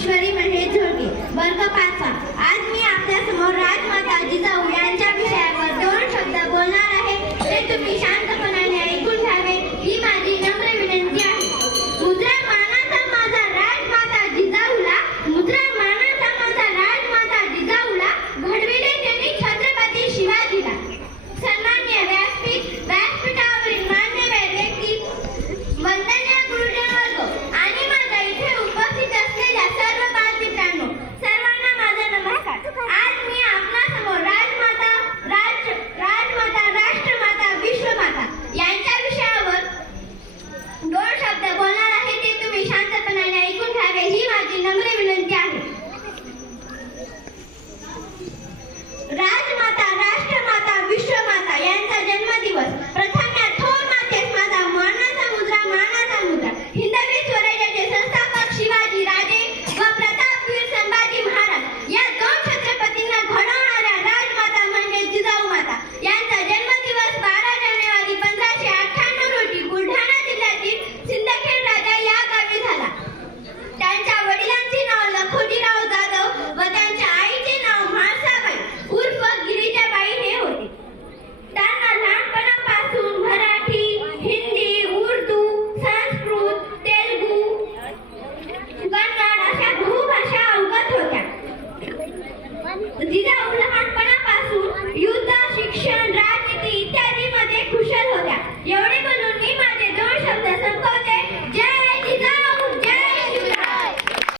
ईश्वरी महेश झोडके, वर्ग 5. आज मी आपल्यासमोर राजमाता जिजाऊ यांच्या विषयावर 2 शब्द बोलणार आहे. ते तुम्ही शांतपणाने ऐकून घ्यावे ही माझी नम्र विनंती आहे. मुद्रा मानाचा माझा राजमाता जिजाऊला, मुद्रा मानाचा माझा राजमाता जिजाऊला घडविले त्यांनी छत्रपती शिवाजीला. सन्माननीय व्यासपीठावरील मान्यवर व्यक्ती, वंदनीय गुरुजन वर्ग आणि माझ्या इथे उपस्थित असलेल्या सर्व बालमित्रांनो, सर्वांना माझा नमस्कार. आज मी आपणासमोर राजमाता, राष्ट्रमाता, विश्वमाता यांच्या विषयावर 2 शब्द बोलणार आहे. ते तुम्ही शांतपणाने ऐकून घ्यावे ही माझी नम्र विनंती आहे. राजमाता, राष्ट्रमाता, विश्वमाता यांचा जन्मदिवस. प्रथम या थोर मातेस माझा मानाचा मुद्रा. हिंदवी स्वराज्याचे संस्थापक शिवाजी राजे व प्रतापवीर संभाजी महाराज या 2 छत्रपतींना घडवणाऱ्या राजमाता म्हणजे जिजाऊ माता यांचा जन्मदिवस 12 जानेवारी 1598 रोजी बुलढाणा जिल्ह्यातील सिंदखेड राजा या गावी झाला. त्यांच्या वडिलांचे नाव लखोजीराव जाधव व त्यांच्या आईचे नाव म्हाळसाबाई उर्फ गिरिजाबाई हे होते. त्यांना लहानपणापासून मराठी, हिंदी, उर्दू, संस्कृत, तेलुगू, कन्नड अशा बहुभाषा अवगत होत्या. जिजाऊ